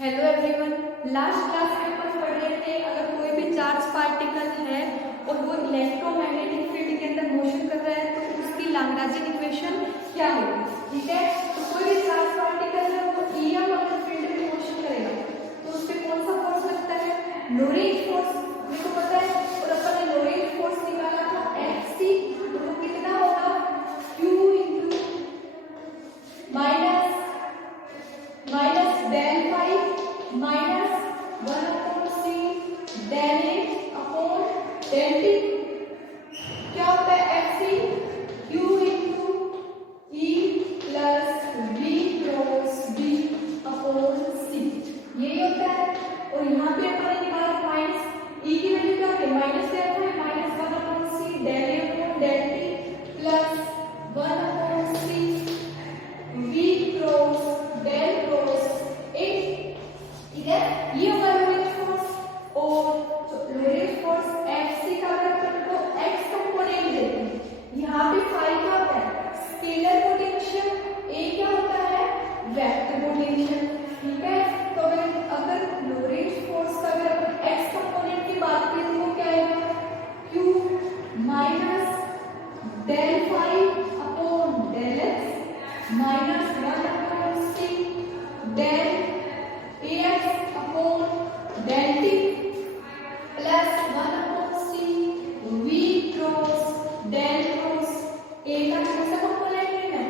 Hello everyone. Last class में अपन पढ़ रहे थे अगर कोई भी चार्ज पार्टिकल है और वो इलेक्ट्रोमैग्नेटिक फील्ड के अंदर मोशन कर रहा है तो उसकी लाग्रांजियन इक्वेशन क्या होगी। ठीक है, तो कोई भी चार्ज पार्टिकल है वो ईएम अगर फील्ड में मोशन करेगा तो उस पर कौन सा फोर्स लगता है? Lorentz force. मेरे को पता है और अपन ने लोरेंज फोर्स निकाला था Fc, तो वो कितना होगा? Q into minus del five minus 1/c del A upon del T. क्या होता है Fc? Q into E plus V cross B upon C, यही होता है। और यहाँ पे अपन ने निकाला माइनस E की वैल्यू क्या होगी? Minus del five minus 1/c del A upon del T plus 1/c V cross del cross A. ठीक है, ये हमारा लोरेंज फोर्स। और लोरेंज फोर्स Fc का अगर अपन को x कंपोनेंट देते हैं, यहाँ पे फाई क्या होता है? स्केलर पोटेंशियल, a क्या होता है? Vector potential. ठीक है, तो अगर लोरेंज फोर्स का अगर अपन x कंपोनेंट की बात करें तो वो क्या आएगा? q minus del five upon del x minus 1/c del ax upon del t plus 1/c v cross del cross a का कौन सा कंपोनेंट है?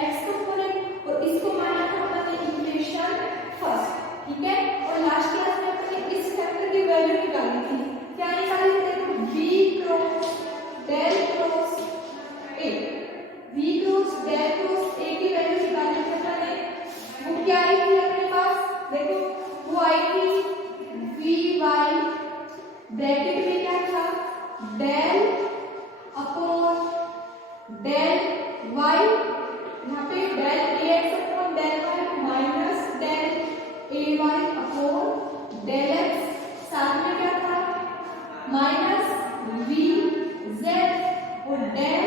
x component. और इसको माना था हमने इक्वेशन फर्स्ट। ठीक है, और लास्ट क्लास में हमने इस फैक्टर की वैल्यू निकाली थी। क्या निकाली थी? देखो v cross del cross a, v cross del cross a की वैल्यू निकाली थी हमने। वो क्या आई थी अपने पास? देखो वो आई थी vy ब्रैकेट में क्या था? डेल अपॉन डेल y, यहाँ पे del ax upon del y minus del ay upon del x, साथ में क्या था? माइनस vz और डेल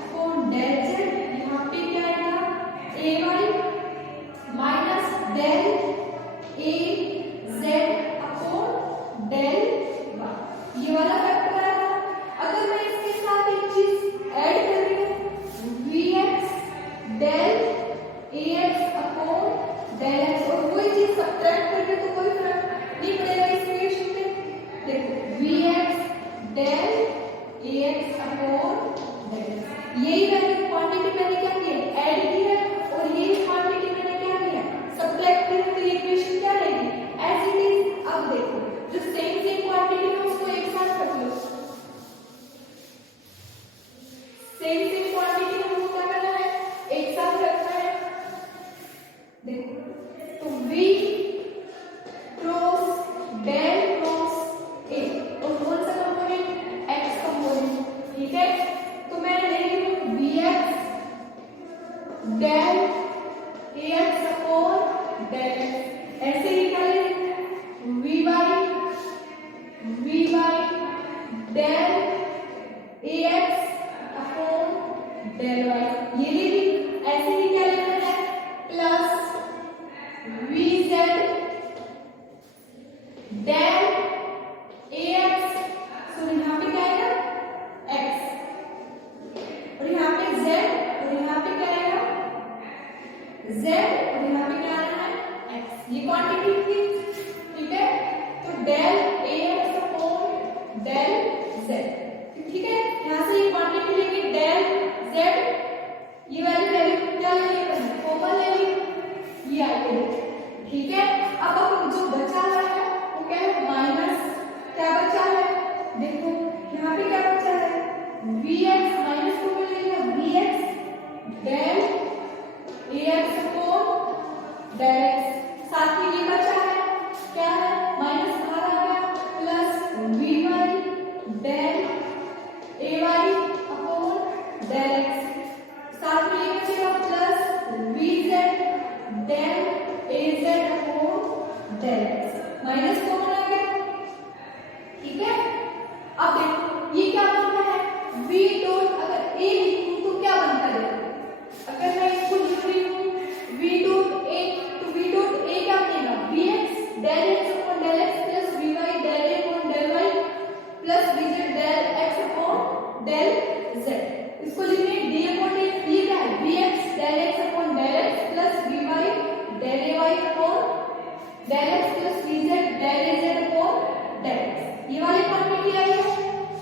अपॉन डेल z, यहाँ पे क्या आएगा? ay minus del az upon del y, ये वाला फैक्टर आया। अगर मैं इसके साथ एक चीज ऐड कर रही हूँ, vx del ax upon del x, और कोई चीज सब्ट्रैक्ट करके तो कोई फर्क नहीं पड़ेगा इस इक्वेशन में। देखो vx del ax upon del x, यही वैल्यू क्वांटिटी मैंने क्या की है? ऐड की है, और यही क्वांटिटी मैंने क्या किया? सब्ट्रैक्ट की है। तो ये इक्वेशन क्या रहेगी? As it is. अब देखो जो सेम क्वांटिटी है उसको एक साथ रख लो। सेम क्वांटिटी में उसको क्या करना है? एक साथ रखना है। देखो तो v cross del cross a, और कौन सा कंपोनेंट? x component. ठीक है, तो मैं ले रही हूँ vx del ax upon del x, ऐसे ही निकाले vy del ax upon del y, ये ले ली। ऐसे ही क्या लेना है? प्लस vz डेल ax, सो यहाँ पे क्या आएगा? x, और यहाँ पे z, और यहाँ पे क्या आएगा? z, और यहाँ पे क्या आना है? x, ये क्वांटिटी थी। ठीक है, तो del ax upon del z। ठीक है, यहाँ से ये क्वांटिटी लेके डेल z, ये वैल्यू क्या लेंगे? कॉमन ले ली, ये आएगी। ठीक है, अब जो बचा है वो क्या है? माइनस क्या बचा है? देखो यहाँ पे क्या बचा है? vx माइनस को ले लिया, vx del ax upon del x, साथ में ये बचा है क्या है? माइनस बाहर आ गया, plus vy del ay upon del x, साथ में ये बचेगा plus vz del az upon del x, minus common आ गया। ठीक है, अब देखो ये क्या बनता है? v डॉट अगर a लिखूं तो क्या बनता है? अगर मैं इसको लिख रही हूँ v डॉट a, तो v dot del x plus V Z del ए जेड अपॉन डेल एक्स, ये वाली क्वांटिटी आई है।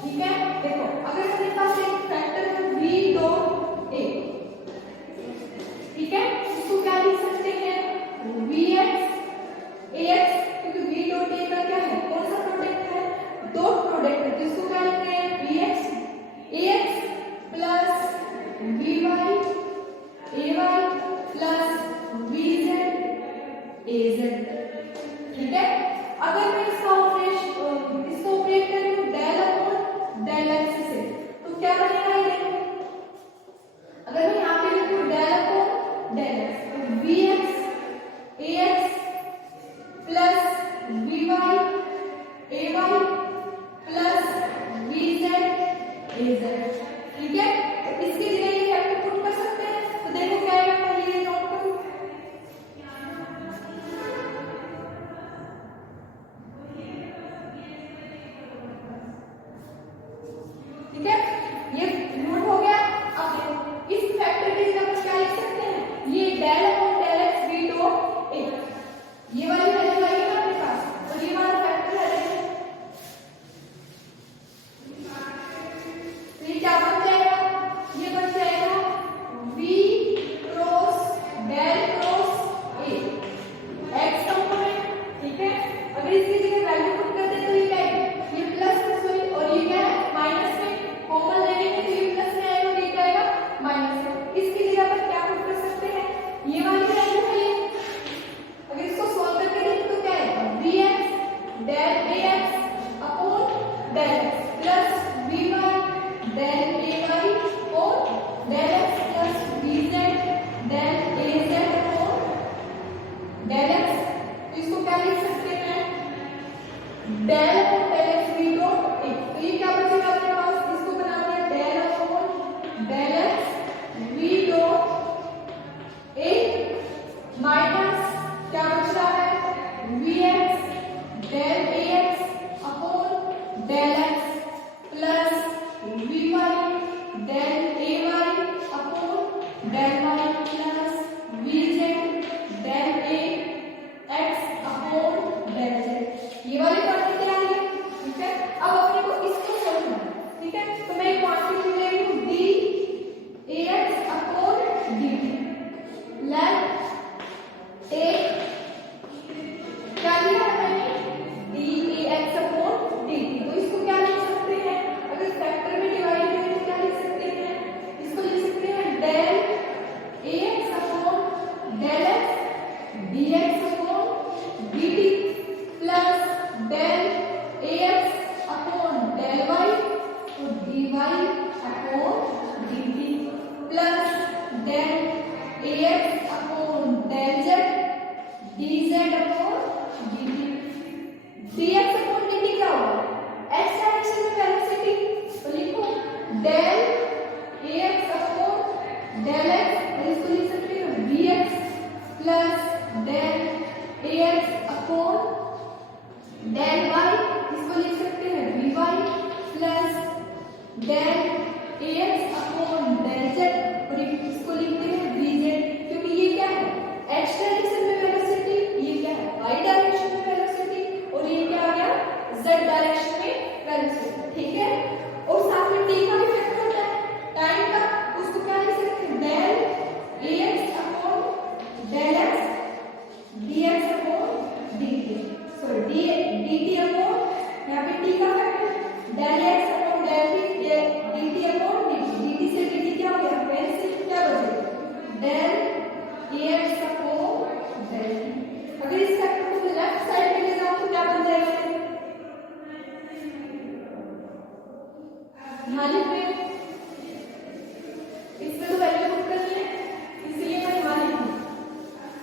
ठीक है, देखो अगर हमारे पास एक फैक्टर है v डॉट a, ठीक है, इसको क्या लिख सकते हैं vx ax, क्योंकि v डॉट a का क्या है, कौन सा प्रोडक्ट है, डॉट प्रोडक्ट है, तो इसको क्या लिखते हैं vx ax plus vy ay plus vz az। ठीक है, अगर मैं इसको ऑपरेट करूं डेल अपॉन डेल एक्स से तो क्या बनेगा ये, अगर मैं यहाँ पे लिखूं डेल अपॉन डेल एक्स तो vx ax plus vy ay plus vz az। ठीक है, इसकी जगह ये फैक्टर पुट कर सकते हैं, तो देखो क्या आएगा, पहले ये नोट करो। ठीक है, ये नोट हो गया। अब देखो इस फैक्टर की जगह पर क्या लिख सकते हैं, ये del upon del X v dot a, ये वाली वैल्यू आई है अपने पास, और ये हमारा फैक्टर है। तो ये क्या बन जाएगा, ये बन जाएगा v cross del cross a x component. ठीक है, अगर इसकी जगह वैल्यू पुट कर दे तो ये क्या है, ये प्लस में हुई और ये क्या है माइनस में, कॉमन लेने के तो ये प्लस में आएगा और ये क्या आएगा माइनस में। इसकी जगह पर क्या पुट कर सकते हैं, ये वाली वैल्यू है ये, अगर इसको सॉल्व करके देखें तो क्या है vx del ax upon del x plus vy del ay और del x plus vz del az upon del x। तो इसको क्या लिख सकते हैं del upon del X v dot a, तो ये क्या बचेगा अपने पास, इसको बना दिया del upon del X v dot a minus क्या बच रहा है vx del ax upon del x plus vy del ay upon del y plus vz del ax upon del z, ये वाली क्वांटिटी आ गई। ठीक है, अब अपने को इसको सोल्व करना है। ठीक है, तो मैं क्वांटिटी ले रही हूं d ax upon dt, let take क्या लिया मैंने dAx अपॉन dt, तो इसको क्या लिख सकते हैं, अगर फैक्टर में डिवाइड करें तो क्या लिख सकते हैं, इसको लिख सकते हैं del ax upon del x dx upon dt plus del ax upon del y तो dy upon dt plus del ax upon del z dz upon dt। dx upon dt क्या होगा, x डायरेक्शन में velocity, तो लिखो del ax upon del x, और इसको लिख सकते हो vx plus del ax upon del y, इसको लिख सकते हैं vy plus del ax upon del z, और इसको लिखते हैं vz, क्योंकि ये क्या है x डायरेक्शन में वेलोसिटी, ये क्या है y डायरेक्शन में वेलोसिटी, और ये क्या आ गया z डायरेक्शन में वेलोसिटी। ठीक है, और साथ में t का भी फैक्टर होता है टाइम का, उसको क्या लिख सकते हैं del ax upon del x dx upon dt, sorry dt upon यहाँ पे t का factor del x upon del t dt upon dt, dt से dt क्या हो गया कैंसिल, क्या बचेगा del ax upon del t। अगर इस फैक्टर को लेफ्ट साइड में ले जाऊं तो क्या बन जाएगा, यहाँ लिख रहे हैं, इसमें तो वैल्यू पुट करनी है इसलिए मैं यहाँ लिखूं।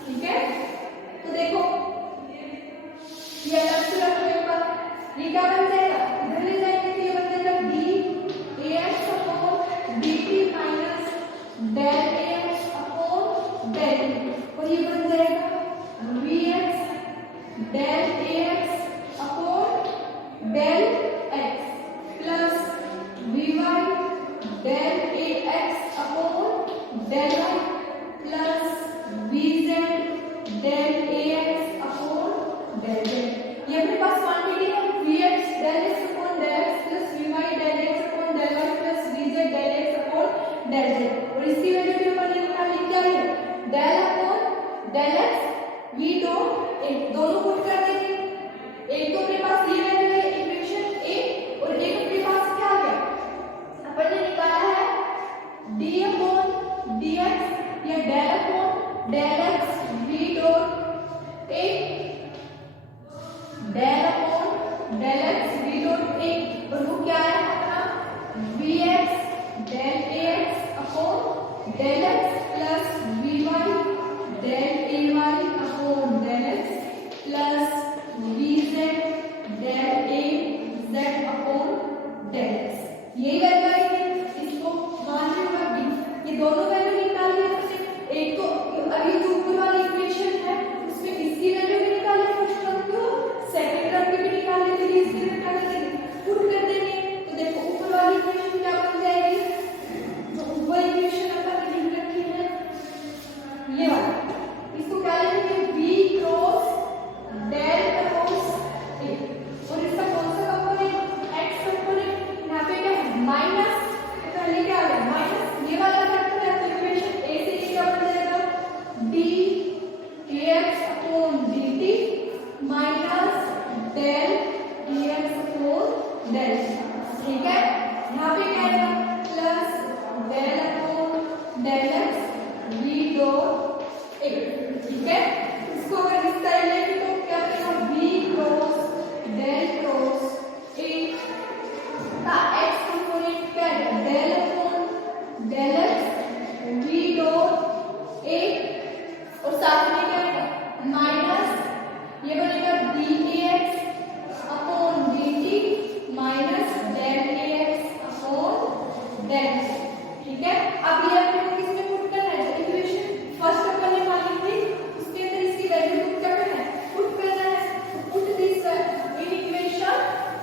ठीक है, तो देखो ये अलग से रखो एक बार, ये क्या बन जाएगा, इधर ले जाएंगे तो ये बन जाएगा d ax upon dt minus del ax upon del t, और ये बन जाएगा vx del ax upon del x plus vy del ax upon del y plus vz del ax upon del x v dot a, दोनों put कर देंगे। एक तो अपने पास ये वैल्यू है इक्वेशन ए और एक अपने पास क्या आ गया, अपन ने निकाला है डी अपॉन डी एक्स या del upon del x v dot a, del upon del x v dot a, और वो क्या है अपना v x del a x upon del x plus v y del a y upon del x plus V Z del A Z upon del x. यही value आएगी, इसको मान लीजिए बी, ये दोनों वैल्यू निकालिए हमने। एक तो अभी जो ऊपर वाली इक्वेशन है उसमें इसकी वैल्यू भी निकाले, फर्स्ट टर्म की और सेकंड टर्म की भी निकालने के लिए इसकी निकाल देंगे, पुट कर देंगे। तो देखो ऊपर वाली इक्वेशन क्या बन जाएगी, जो ऊपर इक्वेशन अपन ने लिख रखी है ये वाली, इसको क्या लिखेंगे v cross del cross a, और इसका कौन सा कंपोनेंट x कंपोनेंट, यहाँ पे क्या है माइनस, तो पहले क्या आ गया माइनस, ये वाला फैक्टर है तो इक्वेशन a से ये क्या बन जाएगा d dx upon dt minus del dx upon del, ठीक है। यहाँ पे क्या आएगा plus del upon del x v dot a, ठीक है। इसको अगर इस तरह लेंगे तो क्या बनेगा v cross del cross a का x कंपोनेंट क्या है del upon del x v dot a, और साथ में क्या है माइनस ये बनेगा dAx upon dt minus del ax upon del, ठीक है। अब ये अपने को किसमें पुट करना है, इक्वेशन फर्स्ट अपन ने मानी थी उसके अंदर इसकी वैल्यू पुट करना है, पुट करना है, तो put this in equation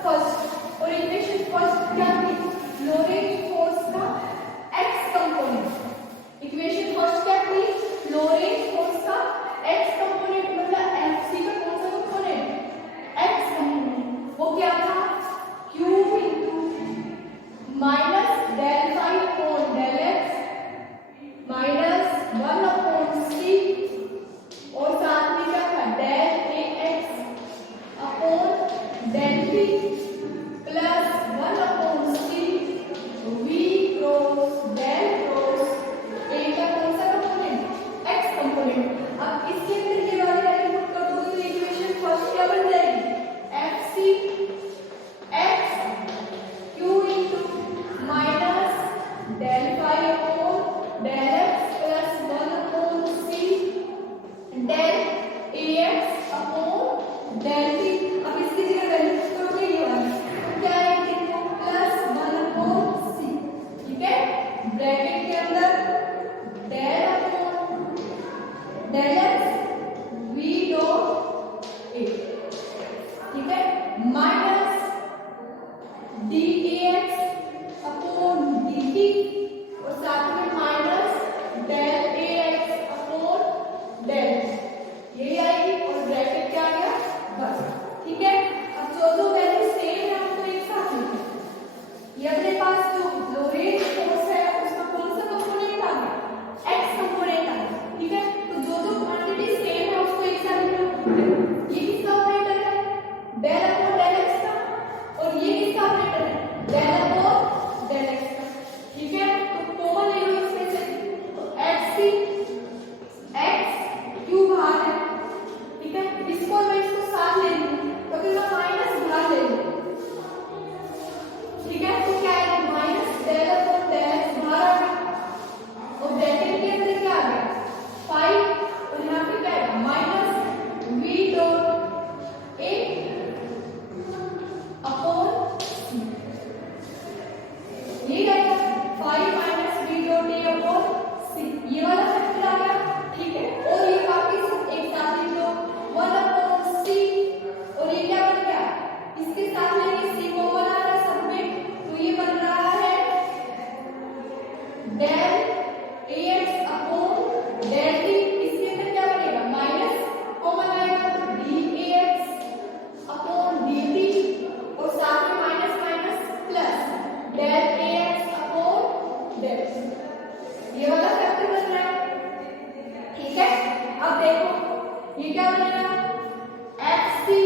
first, और इक्वेशन फर्स्ट क्या थी लोरेंज फोर्स का x कंपोनेंट, इक्वेशन फर्स्ट क्या थी लोरेंज फोर्स का x कंपोनेंट, मतलब Fc का कौन सा कंपोनेंट x कंपोनेंट, वो क्या था q into minus del phi upon del x minus 1 upon c, और साथ में क्या था del ax upon del b plus 1 upon c v cross del cross a का कौन सा कंपोनेंट x कंपोनेंट। अब इसके अंदर ये वाली वैल्यू पुट कर दो तो इक्वेशन फर्स्ट क्या बन जाएगी fc x q into minus del phi upon del x plus 1 upon c del ax upon del b। अब इसकी जगह वैल्यू पुट करोगे ये वाली, तो क्या आएगी प्लस 1 अपॉन c, ठीक है। ब्रैकेट के अंदर del upon del x v dot a, ठीक है, माइनस dAx अपॉन dt, और साथ में minus del ax upon del, यही आएगी, और ब्रैकेट क्या आ गया बस, ठीक है। अब जो वैल्यू सेम है हमको एक साथ लिखना है, ये अपने पास जो लोरेंज फोर्स है उसका कौन सा कंपोनेंट आ गया x कंपोनेंट आ गया, ठीक है। तो जो क्वांटिटी अब देखो ये क्या बनेगा, एक्स सी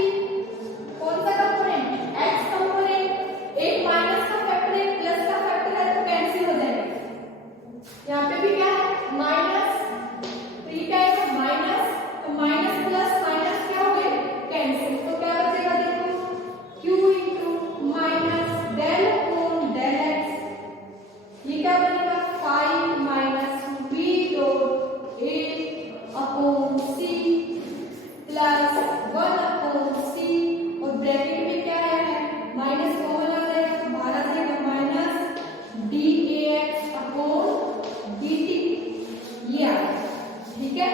कौन सा कंपोनेंट, एक्स कंपोनेंट, एक माइनस का फैक्टर एक प्लस का फैक्टर है तो कैंसिल हो जाएगा। यहाँ पे भी क्या है माइनस, तो ये क्या है माइनस, तो माइनस प्लस माइनस क्या हो गए कैंसिल, तो क्या बचेगा देखो q into minus del upon del x, ये क्या बनेगा 5 minus v dot a upon c plus 1 upon c, और ब्रैकेट में क्या है माइनस कॉमन आ जाएगा तो बाहर आ जाएगा माइनस dAx अपॉन dt, ये आ गया। ठीक है,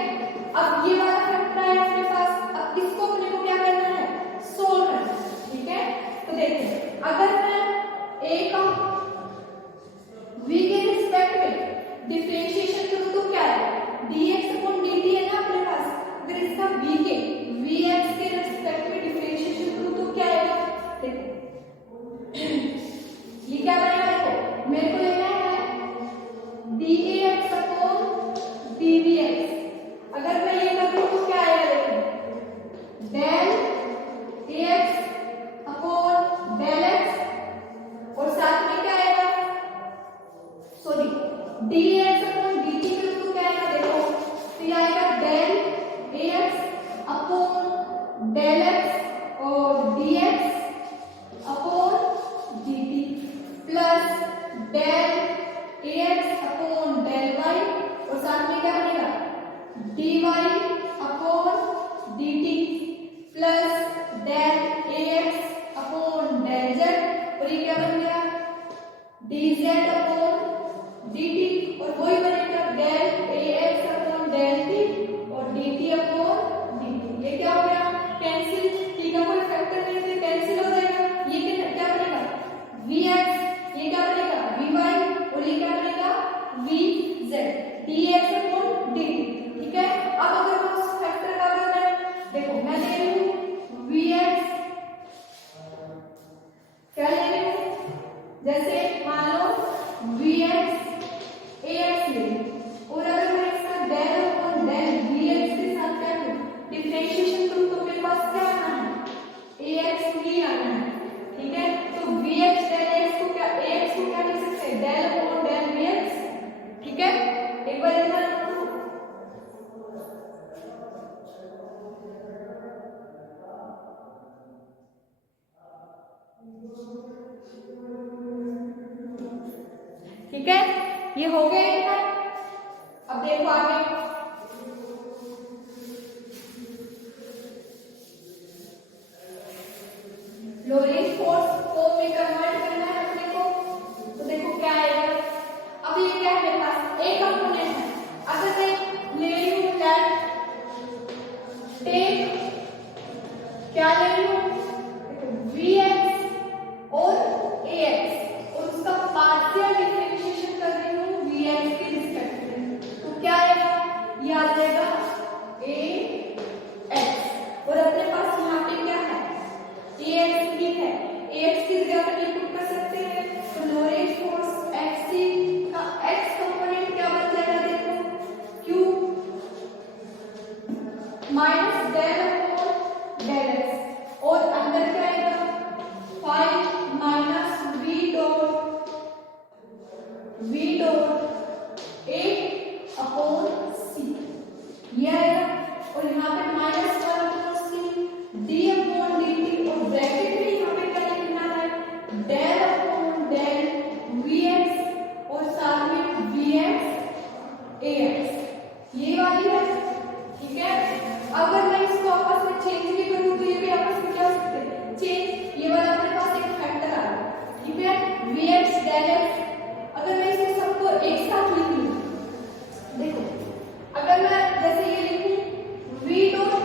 अब ये वाला फैक्टर है अपने पास, अब इसको अपने को क्या करना है सोल्व करना है। ठीक है, तो देखिए अगर मैं a का v के रिस्पेक्ट में डिफरेंशिएशन करूं तो क्या है dx अपॉन dt है ना अपने पास, अगर इसका v के vx के रिस्पेक्ट में डिफरेंशिएशन करूं तो क्या आएगा, देखो ये क्या बनेगा, देखो मेरे को लेना है dAx अपॉन dVx, अगर मैं ये कर दूं तो क्या आएगा देखो del ax upon del x, और साथ में क्या आएगा सॉरी dx अपॉन dt करूं तो क्या आएगा देखो, तो ये आएगा del ax upon del x और dx upon dt plus del ax upon del y, और साथ में क्या बनेगा dy upon dt plus del ax upon del z, और ये क्या बन गया dz अपॉन dt, और वही बनेगा del ax upon del t और dt अपॉन dt, ये क्या हो गया कैंसिल। ठीक है, कोई फैक्टर नहीं से कैंसिल हो जाएगा, ये क्या बनेगा vx, ये क्या बनेगा vy, और ये क्या बनेगा vz, dx अपॉन dt। ठीक है, अब अगर मैं उस फैक्टर का अगर मैं देखो मैं ले रही हूँ vx, क्या ले रही हूँ जैसे मान लो vx ax ले, और अगर मैं इसका डेल अपॉन डेल vx के साथ क्या करूँ डिफरेंशिएशन करूँ तो मेरे पास क्या आना है ax भी आना है। ठीक है, तो vx डेल x को क्या ax को क्या लिख सकते हैं डेल अपॉन डेल vx। ठीक है, एक बार इधर ठीक है, ये हो गया इतना। अब देखो आगे लोरेंट्ज फोर्स को में कन्वर्ट करना है अपने को, तो देखो क्या आएगा, अब ये क्या है मेरे पास एक कंपोनेंट है, अगर मैं ले रही हूँ टेक क्या ले रही हूँ vx और ax, और उसका पार्शियल डिफरेंशिएशन कर रही हूँ vx के रिस्पेक्ट में, तो क्या आएगा ये आ जाएगा ax, और अपने पास यहाँ पे क्या है ax ठीक है, ax की जगह पर पुट कर सकते हैं, तो लोरेंट्ज फोर्स fc का x कंपोनेंट क्या बन जाएगा देखो q minus del upon del x, और अंदर क्या आएगा 5 minus v dot a upon c, ये आएगा, और यहाँ पे minus 1 upon c d upon dt, और ब्रैकेट में यहाँ पे क्या लिखना है डेल अपॉन डेल vx, और साथ में vx ax, ये वाली है। ठीक है, अगर मैं इसको आपस में चेंज भी करूं तो ये भी आपस में क्या हो सकते हैं चेंज, ये वाला अपने पास एक फैक्टर आ रहा है। ठीक है, vx डेल x, अगर मैं इसको सबको एक साथ लिख लूं, देखो अगर मैं जैसे ये लिखूं v डॉट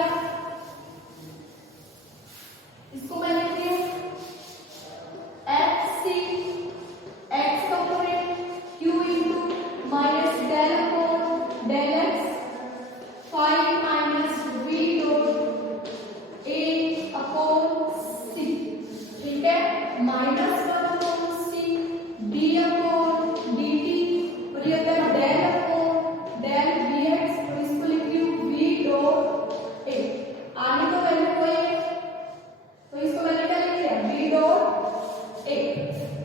गया, इसको मैं लिखती हूँ F C X component Q into minus del upon del X 5 minus V dot A upon C, ठीक है, minus 1 upon C D upon D T, और ये होता है del upon del we x, और इसको लिखती हूँ वी डॉट ए। आने तो वैल्यू कोई है तो इसको मैंने क्या लिख दिया वी डॉट ए,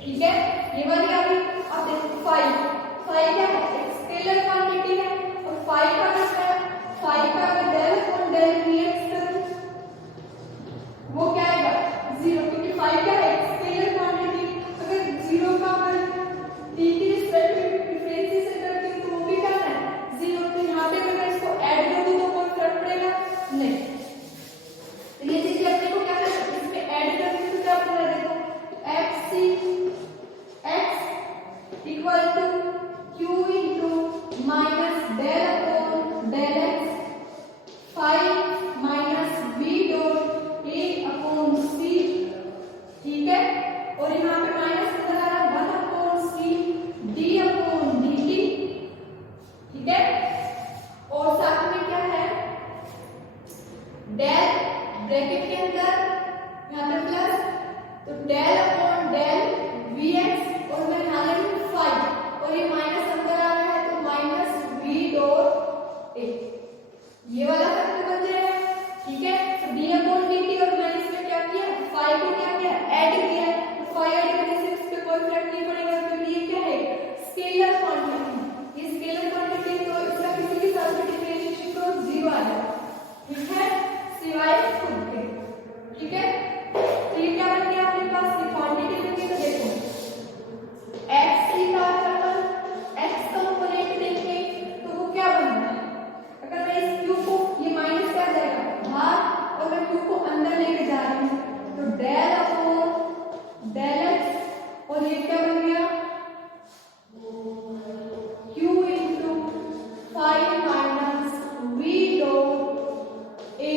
ठीक है, ये वाली आ गई। अब देखो 5 क्या है, एक स्केलर क्वांटिटी है, और 5 का क्या है, 5 का अगर del upon del we x करूं वो क्या आएगा 0, क्योंकि 5 क्या है स्केलर क्वांटिटी, अगर 0 का अगर टी की रिस्पेक्ट में फ्रीक्वेंसी से करती हूं तो वो भी क्या है 0, तो यहाँ पे अगर इसको ऐड कर दूं तो कोई फर्क पड़ेगा नहीं, तो ये चीज अपने को क्या है इसमें ऐड करके तो क्या बना देखो F C X equal to Q into minus del upon del X 5 minus V dot A upon C, ठीक है, और यहाँ पे माइनस कितना आ रहा है 1 upon C D upon D t, ठीक है, और साथ में क्या है डेल ब्रैकेट के अंदर यहाँ पे प्लस, तो del upon del we x, और मैं यहाँ ले लूँ 5 और ये माइनस अंदर आ रहा है तो माइनस वी डॉट ए, ये वाला फैक्टर बन जाएगा, ठीक है, तो डी अपॉन डी टी, और मैंने इसमें क्या किया 5 को क्या किया ऐड किया, तो 5 ऐड करने से इस पे कोई फर्क नहीं पड़ेगा क्योंकि ये क्या है स्केलर क्वांटिटी, ये स्केलर क्वांटिटी तो इसका किसी के साथ भी डिफरेंशिएशन तो 0 आ जाएगा, ठीक है, सिवाय खुद के, ठीक है, तो ये क्या बन गया अपने पास ये क्वांटिटी बन गई, तो देखो एक्स सी का अपन एक्स कंपोनेंट देंगे तो वो क्या बनेगा, अगर मैं इस क्यू को ये माइनस क्या जाएगा बाहर और मैं क्यू को अंदर लेके जा रही हूँ तो डेल अपॉन डेल एक्स, और ये क्या बन गया Q into 5 minus V dot ए,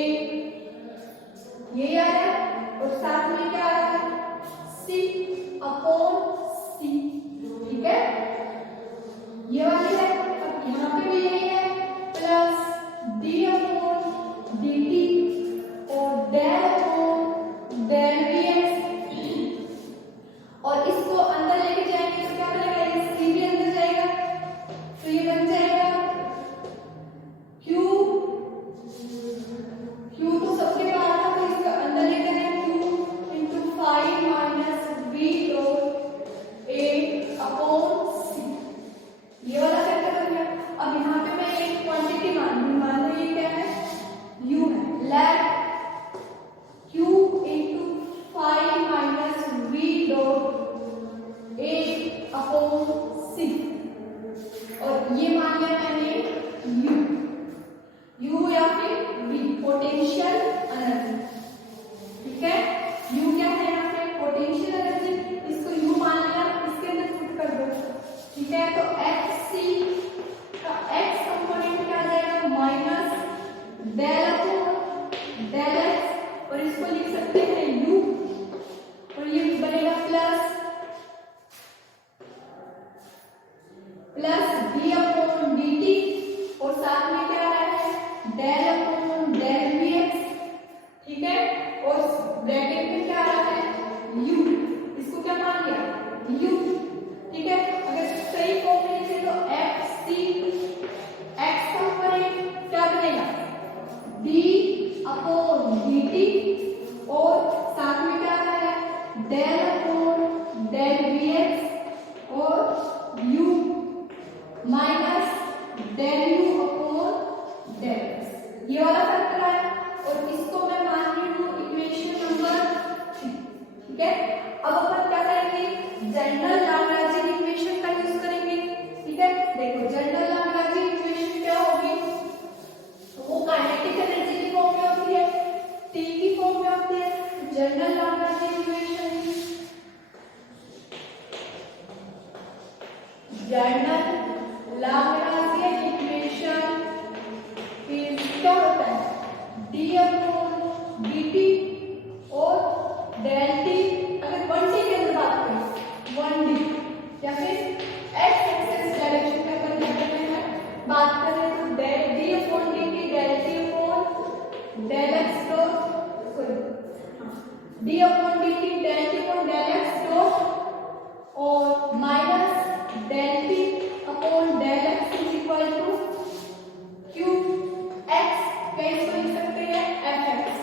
ये आ रहा है, और साथ में क्या आ रहा है सी अपॉन सी, ठीक है, ये वाली है, अब यहाँ पे भी यही है plus D upon D T और del upon del we x, और इसको अंदर लेके जाएंगे तो क्या बनेगा ये सी भी अंदर जाएगा, तो ये बन जाएगा क्यू, क्यू तो सबके पास था तो इसको अंदर लेकर जाए Q into 5 minus V dot A upon C, ये वाला फैक्टर बन गया। अब यहाँ पे मैं एक क्वांटिटी मान लो ये क्या है u है, let q into 5 minus V dot A upon C, और ये मान लिया मैंने u या फिर v पोटेंशियल एनर्जी, ठीक है, u क्या है यहाँ पे पोटेंशियल एनर्जी, इसको u मान लिया, इसके अंदर पुट कर दो, ठीक है, तो एफ सी का x कंपोनेंट क्या आ जाएगा minus del upon del x, और इसको लिख सकते हैं u, और ये बनेगा plus D upon D T, और साथ में क्या आ रहा है del upon del we x, ठीक है, और ब्रैकेट में क्या आ रहा है u, इसको क्या मान लिया u, ठीक है, अगर सही फॉर्म में लिखे तो एफ सी एक्स कंपोनेंट क्या बनेगा डी अपॉन डी टी, और साथ में क्या आ रहा है del upon del we x और u minus del u upon del x, ये वाला फैक्टर है, और इसको मैं मान रही हूँ इक्वेशन नंबर 3, ठीक है, अब अपन क्या करेंगे जनरल लाग्रांजियन इक्वेशन का यूज करेंगे, ठीक है, देखो जनरल लाग्रांजियन इक्वेशन क्या होगी, तो वो काइनेटिक एनर्जी की फॉर्म में होती है, टी की फॉर्म में होती है, general Lagrangian equation, general X dot D upon D T del T upon del X dot और minus del T upon del x is equal to Q X कैसे लिख सकते हैं एफ एक्स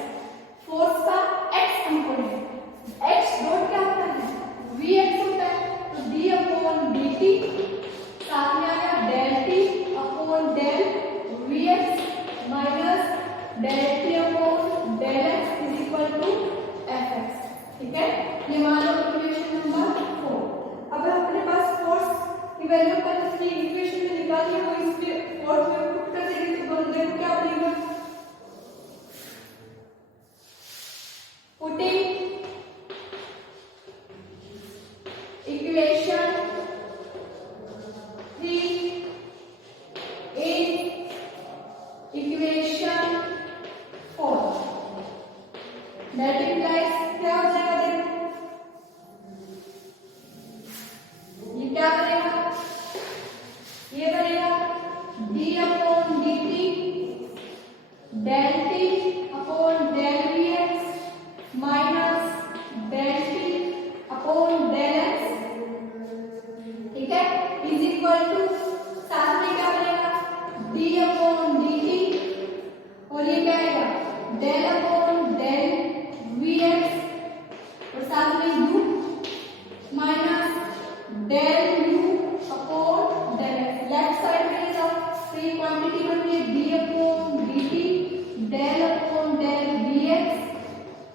फोर्स का X component X dot क्या होता है we x होता है तो डी अपॉन डी टी साथ में आया del T upon del we x minus del T upon del x is equal to f x ठीक है ये मान लो इक्वेशन नंबर 4 अब अपने पास फोर्स की वैल्यू पर इसकी इक्वेशन में निकालिए वो इसके फोर्स में पुट कर देंगे तो देखो क्या बनेगा putting equation 3 in equation 4 that implies क्या हो जाएगा देखो ये क्या बनेगा ये बनेगा d upon dt del t upon del vx minus del t upon del x ठीक है इज इक्वल टू साथ में क्या बनेगा d अपॉन dt और ये क्या आएगा डेल अपॉन डेल vx और साथ में u minus del u upon del x left side में जाओ तो ये क्वांटिटी बनती है d upon dt del upon del vx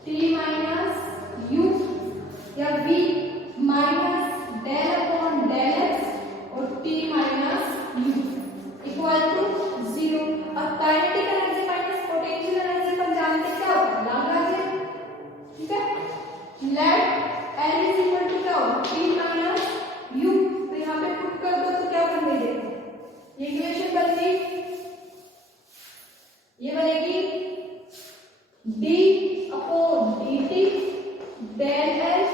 t minus u या v minus del upon del x और t minus u equal to 0 और kinetic energy minus potential energy पर जानते क्या होता है लाग्रांजियन ठीक है let L is equal to क्या होगा t माइनस u तो यहाँ पे पुट कर दो तो क्या बन गई ये इक्वेशन बन गई ये बनेगी d upon dt del L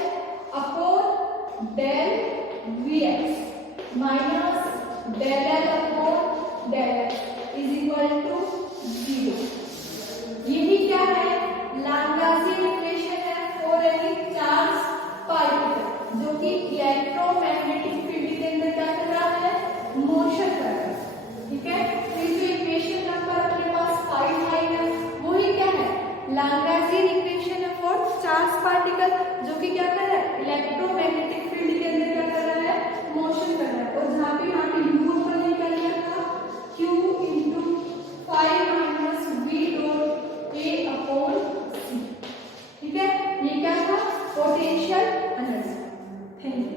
upon del vx minus del L upon del x is equal to 0 यही क्या है लाग्रांजियन इक्वेशन है फॉर एनी चार्ज पार्टिकल जो कि इलेक्ट्रोमैग्नेटिक फील्ड के अंदर क्या कर रहा है मोशन कर रहा है ठीक है तो ये जो इक्वेशन नंबर अपने पास 5 आई है वो ही क्या है लाग्रांजियन इक्वेशन है फॉर चार्ज पार्टिकल जो कि क्या कर रहा है इलेक्ट्रोमैग्नेटिक फील्ड के अंदर क्या कर रहा है मोशन कर रहा है और जहां पे यहाँ पे u ऊपर निकल गया था q into 5 minus v dot a upon c ठीक है ये क्या था पोटेंशियल एनर्जी थैंक यू